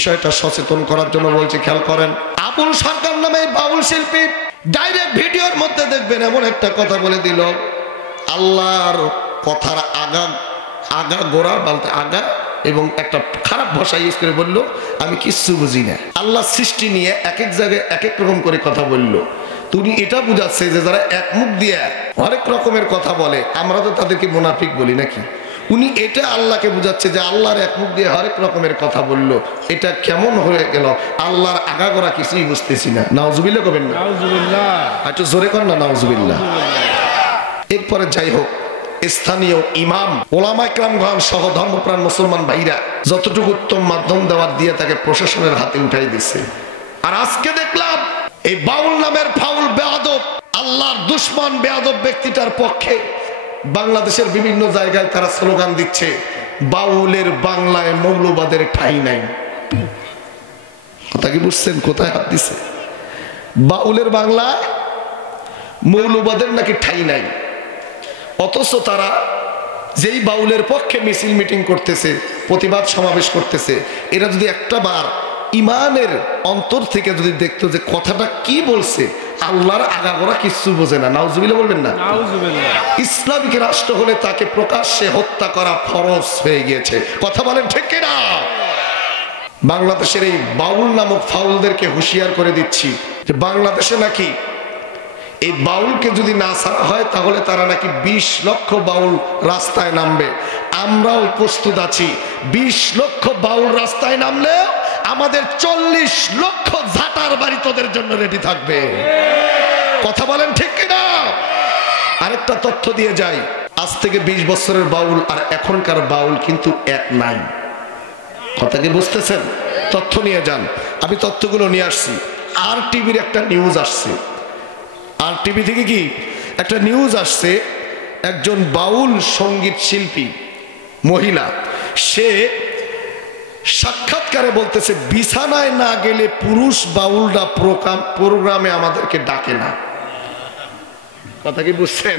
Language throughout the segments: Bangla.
বিষয়টা সচেতন করার জন্য বলছি, খেয়াল করেন। আবুল সরকার নামে বাউল শিল্পী ডাইরেক্ট ভিডিওর মধ্যে দেখবেন এমন একটা কথা বলে দিল, আল্লাহর কথার আগা গোড়া বলতে আগা এবং একটা খারাপ ভাষা ইউজ করে বললো আমি কিচ্ছু বুঝি না। আল্লাহ সৃষ্টি নিয়ে এক এক জায়গায় এক এক রকম করে কথা বললো। তুমি এটা বুঝাচ্ছে যে যারা এক মুখ দিয়ে অনেক রকমের কথা বলে আমরা তো তাদেরকে মুনাফিক বলি নাকি। উনি এটা আল্লাহকে বুঝাচ্ছে যে আল্লাহর এক মুখ দিয়ে হরেক রকমের কথা বললো, এটা কেমন হয়ে গেল, আল্লাহর আগাগোড়া কিছুই বুঝতেছি না। নাউজুবিল্লাহ করবেন না, একটু জোরে কর না নাউজুবিল্লাহ। এরপরে যাই হোক, স্থানীয় ইমাম ওলামা ইকরামগণ সহ ধর্মপ্রাণ মুসলমান ভাইরা যতটুকু উত্তম মাধ্যম দেওয়ার দিয়ে তাকে প্রশাসনের হাতে উঠাই দিচ্ছে। আর আজকে দেখলাম এই বাউল নামের ফাউল বেয়াদব আল্লাহর দুশমন বেয়াদব ব্যক্তিটার পক্ষে বাংলাদেশের বিভিন্ন জায়গায় তারা স্লোগান দিচ্ছে, বাউলের বাংলায় মৌলবাদের ঠাঁই নাই। কথা কি বুঝছেন? কোথায় হাত দিছে? বাউলের বাংলায় মৌলবাদের নাকি ঠাঁই নাই। অথচ তারা যেই বাউলের পক্ষে মিছিল মিটিং করতেছে, প্রতিবাদ সমাবেশ করতেছে, এরা যদি একটা বার ইমানের অন্তর থেকে যদি দেখতো যে কথাটা কি বলছে, আল্লাহর আগাগোড়া কিছু বোঝে না। নাউজুবিল্লাহ বলবেন না? ইসলামিক রাষ্ট্র হলে তাকে প্রকাশ্যে হত্যা করা ফরজ হয়ে গিয়েছে। কথা বলেন ঠিক কিনা? বাংলাদেশের এই বাউল নামক ফাউলদেরকে হুঁশিয়ার করে দিচ্ছি যে বাংলাদেশে নাকি এই বাউলকে যদি না ছাড়া হয় তাহলে তারা নাকি 20 লক্ষ বাউল রাস্তায় নামবে। আমরাও প্রস্তুত আছি। 20 লক্ষ বাউল রাস্তায় নামলে আমাদের 40 লক্ষ ঝাঁটার বাড়ি তোদের জন্য রেডি থাকবে। কথা বলেন ঠিক কিনা? আরেকটা তথ্য দিয়ে যাই, আজ থেকে 20 বছরের বাউল আর এখনকার বাউল কিন্তু এক নাই। কথা কি বুঝতেছেন? তথ্য নিয়ে যান, আমি তথ্যগুলো নিয়ে আসছি। আর টিভির একটা নিউজ আসছে, আর টিভি থেকে কি একটা নিউজ আসছে, একজন বাউল সঙ্গীত শিল্পী মহিলা, সে সাক্ষাৎকারে বলতেছে বিছানায় না গেলে পুরুষ বাউলরা প্রোগ্রামে আমাদেরকে ডাকে না। কথা কি বুঝছেন?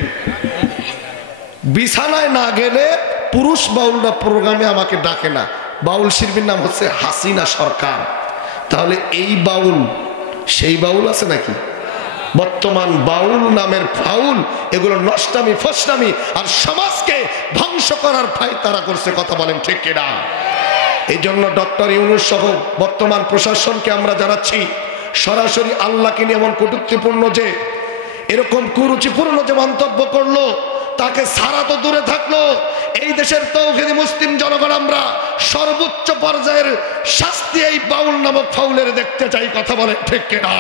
বিছানায় না গেলে পুরুষ বাউলরা প্রোগ্রামে আমাকে ডাকে না। বাউল শিল্পীর নাম হচ্ছে হাসিনা সরকার। তাহলে এই বাউল সেই বাউল আছে নাকি? বর্তমান বাউল নামের ফাউল এগুলো নষ্টামি ফষ্টামি আর সমাজকে ধ্বংস করার ফাই তারা করছে। কথা বলেন ঠিক কিনা? এই জন্য ডক্টর ইউনূস সহ বর্তমান প্রশাসনকে আমরা জানাচ্ছি, সরাসরি আল্লাহকে নিয়ে এমন কটূক্তিপূর্ণ যে এরকম কুরুচিপূর্ণ যে মন্তব্য করলো তাকে ছাড়া তো দূরে থাকলো, এই দেশের তৌহিদি মুসলিম জনগণ আমরা সর্বোচ্চ পর্যায়ের শাস্তি এই বাউল নামক ফাউলের দেখতে চাই। কথা বলেন ঠিক কিনা?